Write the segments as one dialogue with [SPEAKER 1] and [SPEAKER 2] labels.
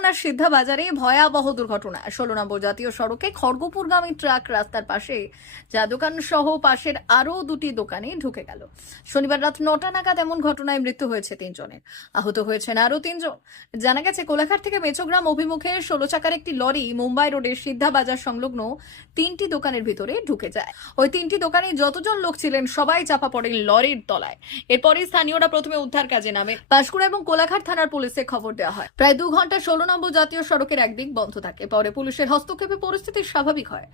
[SPEAKER 1] সিদ্ধা বাজারে ভয়াবহ দুর্ঘটনা। ষোলো নম্বর জাতীয় সড়কে খড়গপুরগামী ট্রাক রাস্তার পাশে যা দোকান সহ পাশের আরও দুটি দোকানে ঢুকে গেল। শনিবার রাত নটা নাগাদ এমন ঘটনায় মৃত্যু হয়েছে তিনজনের। আহত হয়েছেন আরও তিনজন। জানা গেছে, কোলাঘাট থেকে মেচোগ্রাম অভিমুখে ষোলো চাকার একটি লরি মুম্বাই রোডের সিদ্ধা বাজার সংলগ্ন তিনটি দোকানের ভিতরে ঢুকে যায়। ওই তিনটি দোকানে যতজন লোক ছিলেন, সবাই চাপা পড়েন লরির তলায়। এরপরে স্থানীয়রা প্রথমে উদ্ধার কাজে নামে। পাঁশকুড়া এবং কোলাঘাট থানার পুলিশে খবর দেওয়া হয়। প্রায় দু ঘণ্টা ষোলো নম্বর জাতীয় সড়কের একদিক বন্ধ থাকে, পরে পুলিশের হস্তক্ষেপে পরিস্থিতি স্বাভাবিক হয়।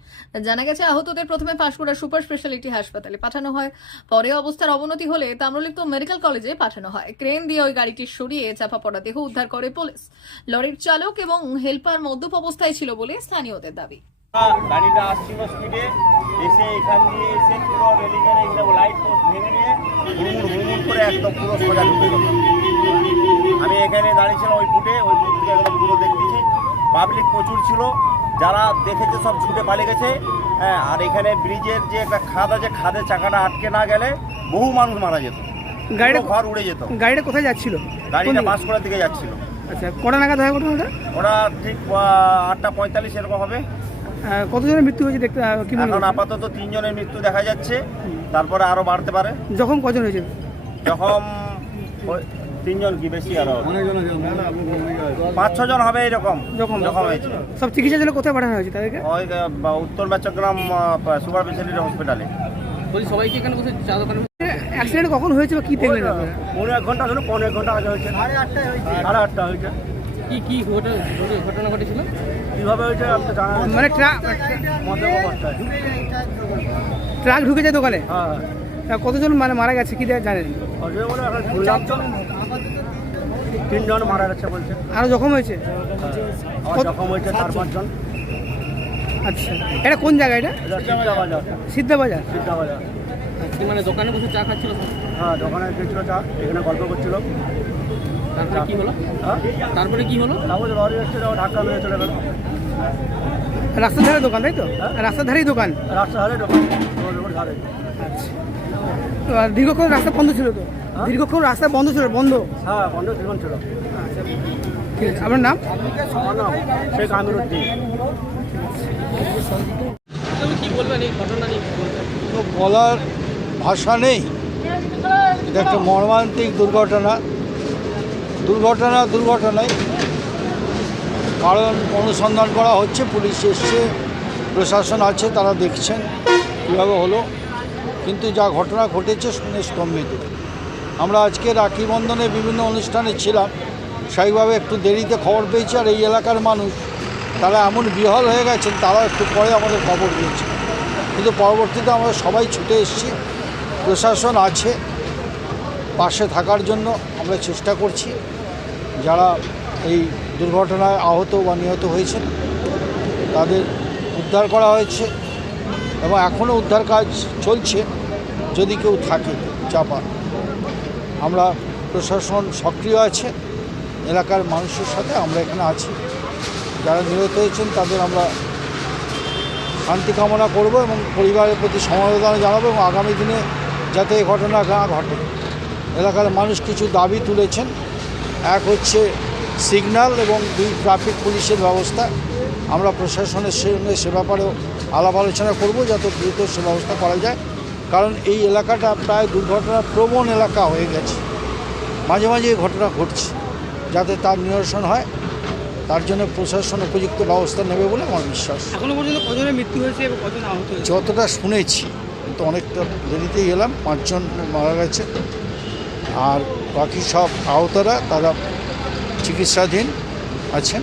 [SPEAKER 1] জানা গেছে, আহতদের প্রথমে পাঁশকুড়া সুপার স্পেশালিটি হাসপাতালে পাঠানো হয়, পরে অবস্থার অবনতি হলে তাম্রলিপ্ত মেডিকেল কলেজে পাঠানো হয়। ক্রেন দিয়ে ওই গাড়িটি সরিয়ে চাপা পড়া দেহ উদ্ধার করে পুলিশ। লরির চালক এবং হেল্পার মদ্যপ অবস্থায় ছিল বলে স্থানীয়দের দাবি।
[SPEAKER 2] গাড়িটা আসছিল স্পিডে, এসে এখান দিয়ে এসে পুরো রেলিংয়ের এখানে লাইট পোস্ট ভেঙে নিয়ে হুড়মুড় হুড়মুড় করে একদম পুরো সোজা ঢুকে গেল। আমি এখানে দাঁড়িয়েছিলাম ওই ফুটে ওই ফুট থেকে পুরো দেখতেছি। পাবলিক প্রচুর ছিল যারা দেখেছে সব ছুটে পালিয়ে গেছে। হ্যাঁ আর এখানে ব্রিজের যে একটা খাদ আছে খাদের চাকাটা আটকে না গেলে বহু মানুষ মারা যেত।
[SPEAKER 3] গাড়িটা
[SPEAKER 2] ঘর উড়ে যেত।
[SPEAKER 3] গাড়িটা কোথায় যাচ্ছিল?
[SPEAKER 2] গাড়িটা? বাঁশকুড়ার দিকে যাচ্ছিল।
[SPEAKER 3] আচ্ছা কটা নাগাদ হয় ঘটনাটা?
[SPEAKER 2] ওরা ঠিক আটটা পঁয়তাল্লিশ এরকম হবে।
[SPEAKER 3] কতজনের মৃত্যু হয়েছে দেখতে কি
[SPEAKER 2] এখন আপাতত তিনজনের মৃত্যু দেখা যাচ্ছে তারপরে আরও বাড়তে পারে।
[SPEAKER 3] যখন কজন হয়েছে?
[SPEAKER 2] যখন তিনজন কি বেশি আরও পাঁচ ছ জন হবে এরকম যখন হয়েছে।
[SPEAKER 3] সব চিকিৎসার জন্য কোথায় পাঠানো হয়েছে তাদেরকে?
[SPEAKER 2] ওই বা উত্তর বাচ্চগ্রাম সুপার স্পেশালিটি হসপিটালে।
[SPEAKER 4] বলি সবাইকে এখানে বসে চা দোকানে
[SPEAKER 3] অ্যাক্সিডেন্ট কখন হয়েছে বা কি দেখলেন আপনারা?
[SPEAKER 2] পনেরো এক ঘণ্টা হলো পনেরো এক ঘণ্টা আগে হয়েছে। সাড়ে আটটা হয়েছে। সাড়ে আটটা হয়েছে।
[SPEAKER 4] কি কি ঘটনা ঘটেছিল?
[SPEAKER 2] কীভাবে হয়েছে জানা
[SPEAKER 3] মানে ট্রাক
[SPEAKER 2] মধ্যম অবস্থায়
[SPEAKER 3] ট্রাক ঢুকে যায় দোকানে?
[SPEAKER 2] হ্যাঁ।
[SPEAKER 3] কতজন মানে মারা গেছে কি দেখ- জানেন
[SPEAKER 2] অজয় বলে এখন শুনলাম তো তিনজন মারা গেছে বলছে।
[SPEAKER 3] আরও জখম হয়েছে?
[SPEAKER 2] আর জখম হয়েছে চার পাঁচজন।
[SPEAKER 3] আচ্ছা এটা কোন জায়গা এটা?
[SPEAKER 2] এটা সিদ্ধা বাজার
[SPEAKER 3] সিদ্ধা বাজার
[SPEAKER 2] সিদ্ধা বাজার
[SPEAKER 4] কি মানে দোকানে বসে চা খাচ্ছিল
[SPEAKER 2] হ্যাঁ দোকানে চা এখানে গল্প করছিল।
[SPEAKER 4] তারপরে কি হলো?
[SPEAKER 2] হ্যাঁ?
[SPEAKER 4] তারপরে কি হলো?
[SPEAKER 2] তারপরে লরি এসেছিল ঢাকা মেরে চলে গেল।
[SPEAKER 3] রাস্তার ধারে দোকান তাই তো? রাস্তার ধারেই দোকান?
[SPEAKER 2] রাস্তা ধারে দোকান ধারে
[SPEAKER 3] আচ্ছা। দীর্ঘক্ষণ রাস্তা বন্ধ ছিল তো? দীর্ঘক্ষণ রাস্তা বন্ধ ছিল বন্ধ।
[SPEAKER 2] হ্যাঁ বন্ধ ছিল
[SPEAKER 3] আপনার নাম?
[SPEAKER 2] আমার নাম শেখ আমিরুদ্দিন
[SPEAKER 4] তুমি কি বলবেন এই ঘটনা নিয়ে কি বলবেন
[SPEAKER 5] তো বলার ভাষা নেই। এটা একটা মর্মান্তিক দুর্ঘটনা। দুর্ঘটনা দুর্ঘটনাই কারণ অনুসন্ধান করা হচ্ছে পুলিশ এসছে প্রশাসন আছে তারা দেখছেন কীভাবে হলো। কিন্তু যা ঘটনা ঘটেছে শুনে স্তম্ভিত। আমরা আজকে রাখি বন্ধনে বিভিন্ন অনুষ্ঠানে ছিলাম। সেইভাবে একটু দেরিতে খবর পেয়েছি আর এই এলাকার মানুষ তারা এমন বিহল হয়ে গেছেন তারা একটু পরে আমাদের খবর দিয়েছে। কিন্তু পরবর্তীতে আমরা সবাই ছুটে এসেছি। প্রশাসন আছে, পাশে থাকার জন্য আমরা চেষ্টা করছি। যারা এই দুর্ঘটনায় আহত বা নিহত হয়েছেন, তাদের উদ্ধার করা হয়েছে এবং এখনও উদ্ধার কাজ চলছে, যদি কেউ থাকে, চাপা। আমরা প্রশাসন সক্রিয় আছে, এলাকার মানুষের সাথে আমরা এখানে আছি। যারা নিহত হয়েছেন তাদের আমরা শান্তি কামনা করব এবং পরিবারের প্রতি সমবেদনা জানাব এবং আগামী দিনে যাতে এই ঘটনা না ঘটে। এলাকার মানুষ কিছু দাবি তুলেছেন। এক হচ্ছে সিগন্যাল এবং দুই ট্রাফিক পুলিশের ব্যবস্থা। আমরা প্রশাসনের সঙ্গে সে ব্যাপারেও আলাপ আলোচনা করব, যাতে দ্রুত সে ব্যবস্থা করা যায়। কারণ এই এলাকাটা প্রায় দুর্ঘটনা প্রবণ এলাকা হয়ে গেছে। মাঝে মাঝে এই ঘটনা ঘটছে যাতে তার নিরসন হয়। তার জন্য প্রশাসন উপযুক্ত ব্যবস্থা নেবে বলে আমার বিশ্বাস।
[SPEAKER 3] এখনও পর্যন্ত কজনের মৃত্যু হয়েছে এবং কজন আহত হয়েছে?
[SPEAKER 5] যতটা শুনেছি তো অনেকটা দেরিতেই এলাম পাঁচজন মারা গেছে। আর বাকি সব আহতরা তারা চিকিৎসাধীন আছেন।